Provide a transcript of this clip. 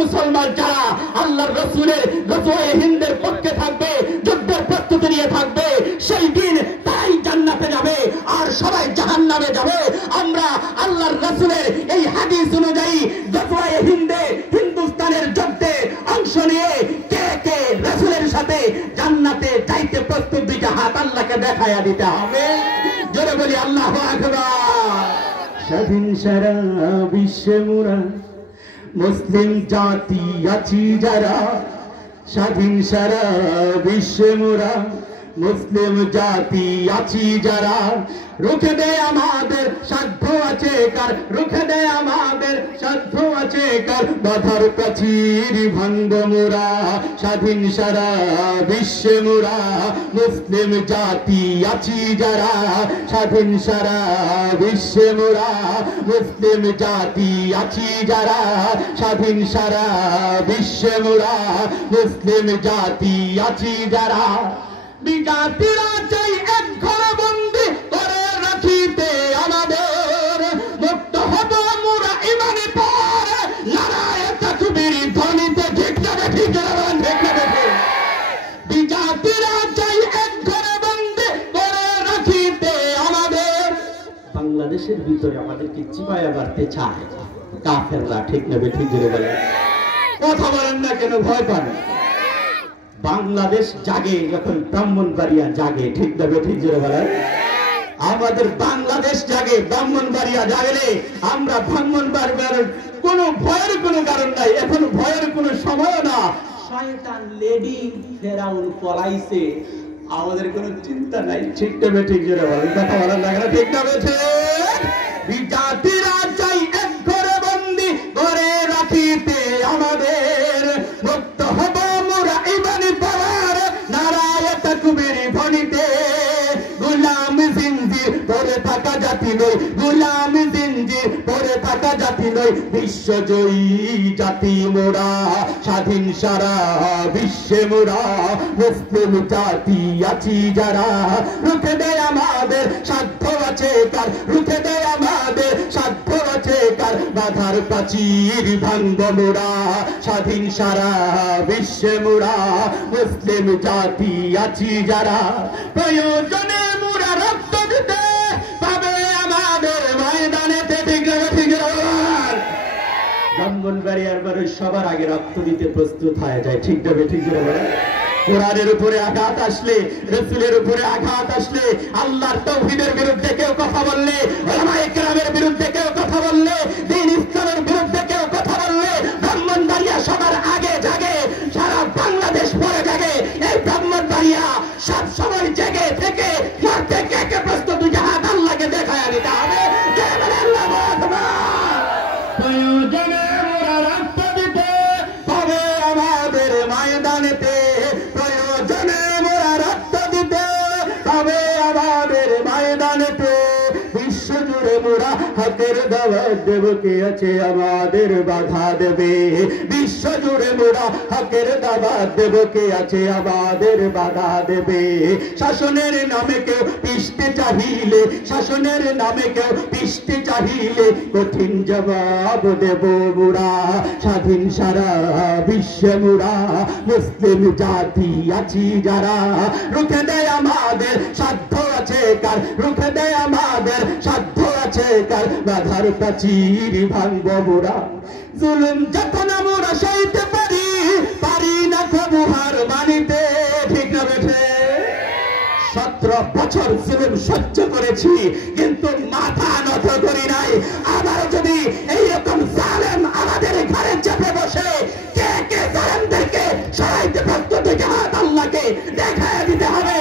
মুসলমান যারা আল্লাহর রাসূলের গজওয়ায়ে হিন্দের পক্ষে থাকবে, যুদ্ধের প্রস্তুতি নিয়ে থাকবে, সেই দিন তাই জান্নাতে যাবে আর সবাই জাহান্নামে যাবে। আমরা আল্লাহর রাসূলের এই হাদিস অনুযায়ী গজওয়ায়ে হিন্দে হিন্দুস্তানের যুদ্ধে অংশ নিয়ে কে কে রাসূলের সাথে জান্নাতে যাইতে প্রস্তুত, দুইটা হাত আল্লাহকে দেখায়া দিতে হবে। জোরে বলি আল্লাহু আকবার। স্বাধীন সারা বিশ্বে মোরা মুসলিম জাতি আছি যারা, স্বাধীন সারা বিশ্বে মোরা মুসলিম জাতি আছি যারা, রুখে দে আমাদের সাধ্য আছে কার, রুখে দে আমাদের সাধ্য আছে কার, বাধার প্রাচীর ভাঙব মোরা, স্বাধীন সারা বিশ্বে মোরা মুসলিম জাতি আছি যারা, স্বাধীন সারা বিশ্বে মোরা মুসলিম জাতি আছি যারা, স্বাধীন সারা বিশ্বে মোরা মুসলিম জাতি আছি যারা। বিজাতিরা চাই এক ঘরে বন্দি করে রাখিতে আমাদের, মুক্ত হব মোরা ইমানে পর নারায়ে তাকবীর ধ্বনিতে, ঠিক না ঠিক না ঠিক না। বিজাতিরা চাই এক ঘরে বন্দি করে রাখিতে আমাদের। বাংলাদেশের ভিতরে আমাদেরকে চিবায়া বাড়তে চায় কাফেররা, ঠিক না ঠিক জোরে বলেন। কথা বলেন না কেন, ভয় পান? বাংলাদেশ জাগে যখন ব্রাহ্মণবাড়িয়া জাগে, ঠিক না ঠিক জোরে বলেন। আমাদের বাংলাদেশ জাগে, ব্রাহ্মণবাড়িয়া জাগলে আমরা ব্রাহ্মণবাড়িয়ার কোনো ভয়ের কোনো কারণ নাই, এখন ভয়ের কোনো সময় না। শয়তান লেডি ফেরাউন পলাইছে, আমাদের কোনো চিন্তা নাই, ঠিক না ঠিক জোরে বলেন। কথা বলার লাগে না, ঠিক না বেছে। বিজাতিরা চাই এক ঘরে বন্দি করে রাখিতে আমাদের, মুক্ত হব মোরা ইমানি পাওয়ার নারায়ে তাকবীর ধ্বনিতে, গোলাম জিনজির পরে থাকা জাতি নই, গোলাম জিনজির পরে থাকা জাতি নই, বিশ্বজয়ী জাতি মোরা, স্বাধীন সারা বিশ্বে মোরা মুসলিম জাতি আছি যারা, রুখে দেয় আমাদের সাধ্য আছে কার, রুখে দেয় আমাদের সাধ্য আছে কার, বাধার প্রাচীর ভাঙব মোরা, স্বাধীন সারা বিশ্বে মোরা মুসলিম জাতি আছি যারা, প্রয়োজনে মোরা রক্ত দিতে পাবে আমাদের ময়দানেতে, ঠিক না ঠিক না। ব্রাহ্মণবাড়িয়ার মানুষ সবার আগে রক্ত দিতে প্রস্তুত হয়ে যায়, ঠিক না ঠিক না। কোরআনের উপরে আঘাত আসলে, রাসূলের উপরে আঘাত আসলে, আল্লাহর তাওহীদের বিরুদ্ধে কেউ কথা বললে, উলামায়ে কেরামের বিরুদ্ধে কেউ কথা বললে, দ্বীন ইসলামের বিরুদ্ধে কেউ কথা বললে, ব্রাহ্মণবাড়িয়া সবার আগে জাগে, সারা বাংলাদেশ পরে জাগে। এই ব্রাহ্মণবাড়িয়া সব সময় জেগে থেকে মরতে কে কে প্রস্তুত, দুইটা হাত আল্লাহকে দেখায়া দিতে হবে। আল্লাহু আকবার। প্রয়োজনে মোরা রক্ত দিতে হবে আমাদের ময়দানেতে, প্রয়োজনে মোরা রক্ত দিতে হবে আমাদের ময়দানেতে, বিশ্বজুড়ে মোরা হকের দাওয়াত দেব, কে আছে আমাদের বাধা দেবে, বিশ্বজুড়ে মোরা হকের দাওয়াত দেব, কে আছে আমাদের বাধা দেবে। শাসনের নামে কেউ পিষতে চাহিলে, শাসনের নামে কেউ পিষতে চাহিলে, কঠিন জবাব দেব মোরা, স্বাধীন সারা বিশ্বে মোরা মুসলিম জাতি আছি যারা, রুখে দেয় আমাদের সাধ্য আছে কার, রুখে দেয় আমাদের সাধ্য আছে কার, বাধার প্রাচীর ভাঙব মোরা, জুলুম যখন আমরা সইতে পারি, পারি না কবু হার মানিতে, ঠিক না বেঠে। 17 বছর জুলুম সহ্য করেছি কিন্তু মাথা নত করি নাই। আবার যদি এইরকম জালেম আমাদের ঘরে চেপে বসে, কে কে জালেমদেরকে সরাইতে প্রস্তুত, হাত আল্লাহকে দেখায় দিতে হবে।